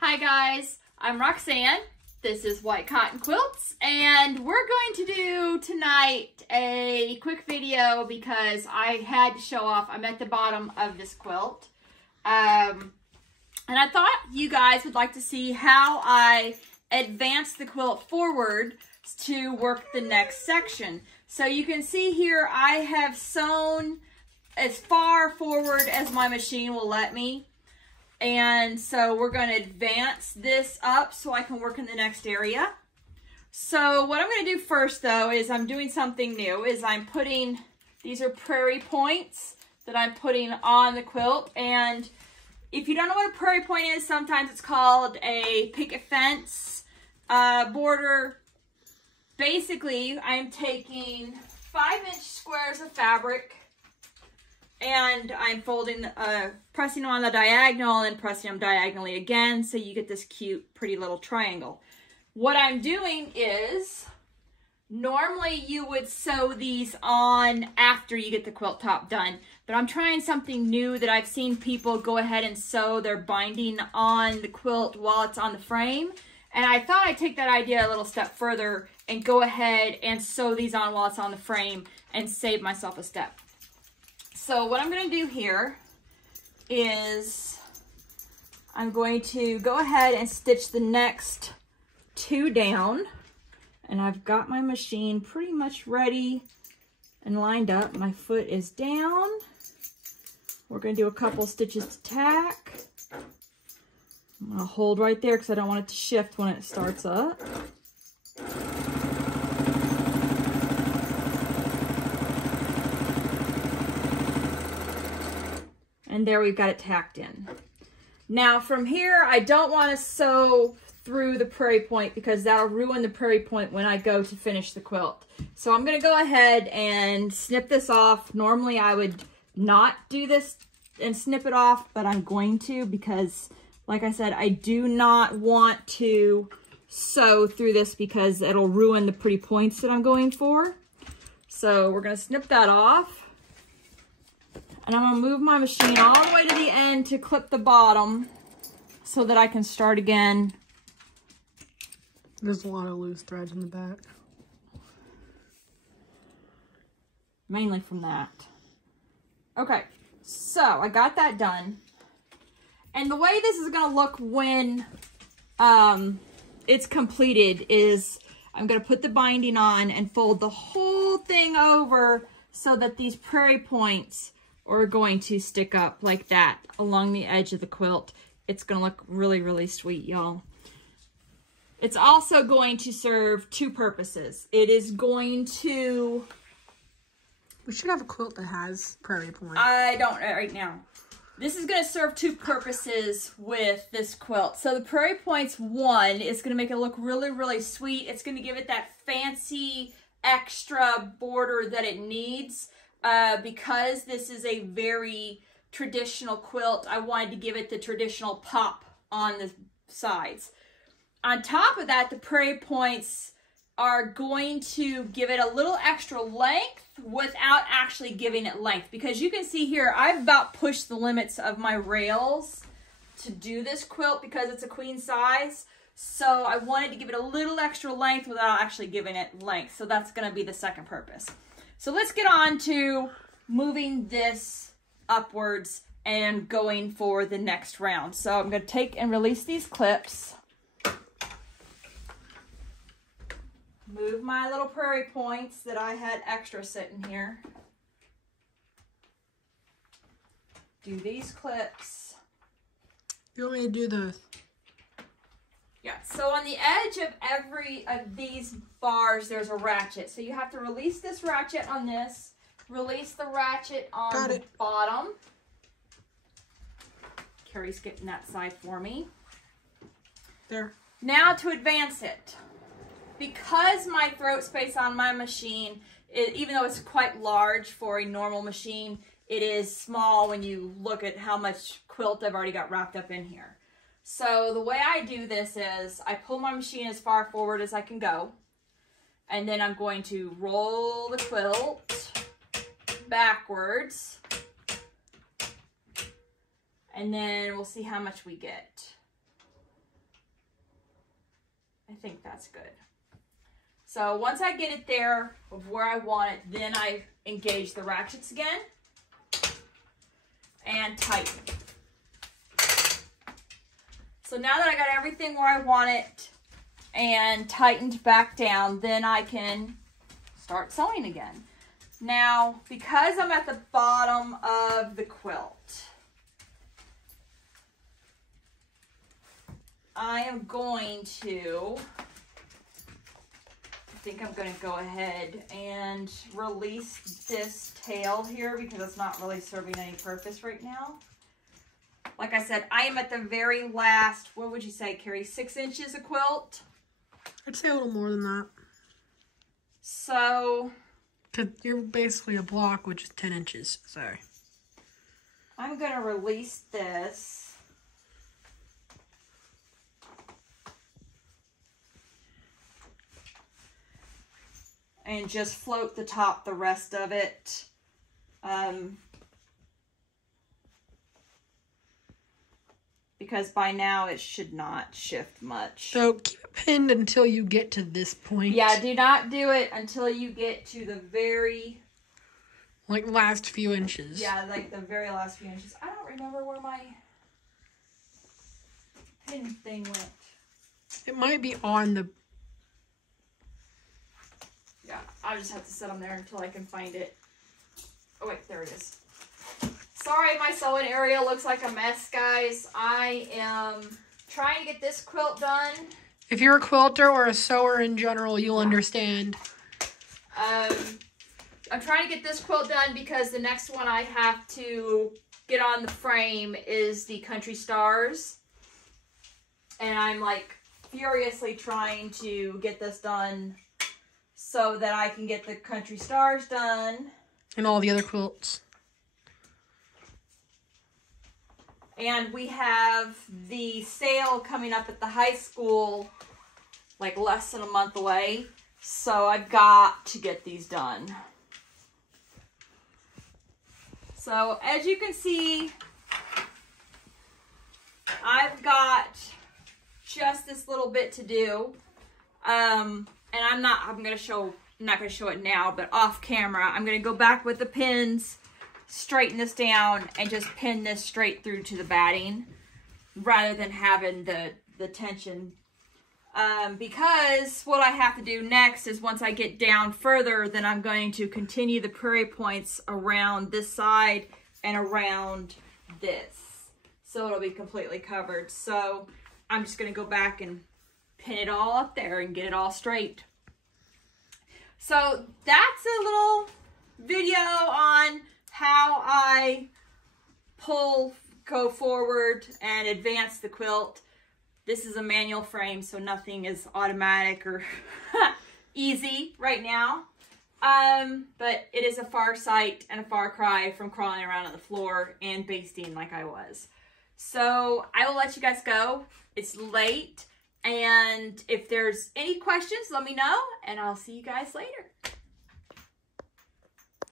Hi guys, I'm Roxanne. This is White Cotton Quilts, and we're going to do tonight a quick video because I had to show off. I'm at the bottom of this quilt, and I thought you guys would like to see how I advance the quilt forward to work the next section. So you can see here I have sewn as far forward as my machine will let me. And so we're going to advance this up so I can work in the next area. So what I'm going to do first though is I'm doing something new. I'm putting, these are Prairie Points that I'm putting on the quilt. And if you don't know what a Prairie Point is, sometimes it's called a picket fence border. Basically, I'm taking 5-inch squares of fabric, and I'm folding, pressing them on the diagonal and pressing them diagonally again, so you get this cute, pretty little triangle. What I'm doing is, normally you would sew these on after you get the quilt top done, but I'm trying something new that I've seen people go ahead and sew their binding on the quilt while it's on the frame. And I thought I'd take that idea a little step further and go ahead and sew these on while it's on the frame and save myself a step. So what I'm going to do here is I'm going to go ahead and stitch the next 2 down. And I've got my machine pretty much ready and lined up. My foot is down. We're going to do a couple stitches to tack. I'm going to hold right there because I don't want it to shift when it starts up. And there we've got it tacked in. Now from here, I don't want to sew through the Prairie Point because that'll ruin the Prairie Point when I go to finish the quilt. So I'm going to go ahead and snip this off. Normally I would not do this and snip it off, but I'm going to because, like I said, I do not want to sew through this because it'll ruin the pretty points that I'm going for. So we're going to snip that off. And I'm going to move my machine all the way to the end to clip the bottom so that I can start again. There's a lot of loose threads in the back. Mainly from that. Okay, so I got that done. And the way this is going to look when it's completed is I'm going to put the binding on and fold the whole thing over so that these Prairie Points are going to stick up like that along the edge of the quilt. It's going to look really, really sweet, y'all. It's also going to serve 2 purposes. It is going to... We should have a quilt that has Prairie Point. I don't right now. This is going to serve 2 purposes with this quilt. So the Prairie Points, one, is going to make it look really, really sweet. It's going to give it that fancy extra border that it needs. Because this is a very traditional quilt, I wanted to give it the traditional pop on the sides. On top of that, the Prairie Points are going to give it a little extra length without actually giving it length. Because you can see here, I've about pushed the limits of my rails to do this quilt because it's a queen size. So I wanted to give it a little extra length without actually giving it length. So that's going to be the second purpose. So let's get on to moving this upwards and going for the next round. So I'm going to take and release these clips. Move my little Prairie Points that I had extra sitting here. Do these clips. You want me to do the... Yeah, so on the edge of every of these bars, there's a ratchet. So you have to release this ratchet on this, release the ratchet on the bottom. Carrie's getting that side for me. There. Now to advance it. Because my throat space on my machine, even though it's quite large for a normal machine, it is small when you look at how much quilt I've already got wrapped up in here. So the way I do this is I pull my machine as far forward as I can go. And then I'm going to roll the quilt backwards. And then we'll see how much we get. think that's good. So once I get it there of where I want it, then I engage the ratchets again and tighten. So now that I got everything where I want it and tightened back down, then I can start sewing again. Now, because I'm at the bottom of the quilt, I am going to, I think I'm going to go ahead and release this tail here because it's not really serving any purpose right now. Like I said, I am at the very last, what would you say, Carrie, 6 inches of quilt? I'd say a little more than that. So, because you're basically a block, which is 10 inches, so. I'm going to release this. And just float the top the rest of it. Because by now it should not shift much. So keep it pinned until you get to this point. Yeah, do not do it until you get to the very... like last few inches. Yeah, like the very last few inches. I don't remember where my pin thing went. It might be on the... Yeah, I'll just have to sit on there until I can find it. Oh wait, there it is. Sorry, my sewing area looks like a mess, guys. I am trying to get this quilt done. If you're a quilter or a sewer in general, you'll understand. I'm trying to get this quilt done because the next one I have to get on the frame is the Country Stars. And I'm like furiously trying to get this done so that I can get the Country Stars done. And all the other quilts. And we have the sale coming up at the high school, like less than a month away. So I've got to get these done. So as you can see, I've got just this little bit to do. And I'm not going to show it now, but off camera, I'm going to go back with the pins, straighten this down, and just pin this straight through to the batting rather than having the tension. Because what I have to do next is once I get down further, then I'm going to continue the Prairie Points around this side and around this. So it'll be completely covered. So I'm just going to go back and pin it all up there and get it all straight. So that's a little video on how I go forward and advance the quilt. This is a manual frame, so nothing is automatic or easy right now. But it is a far sight and a far cry from crawling around on the floor and basting like I was. So I will let you guys go. It's late. And if there's any questions, let me know, and I'll see you guys later.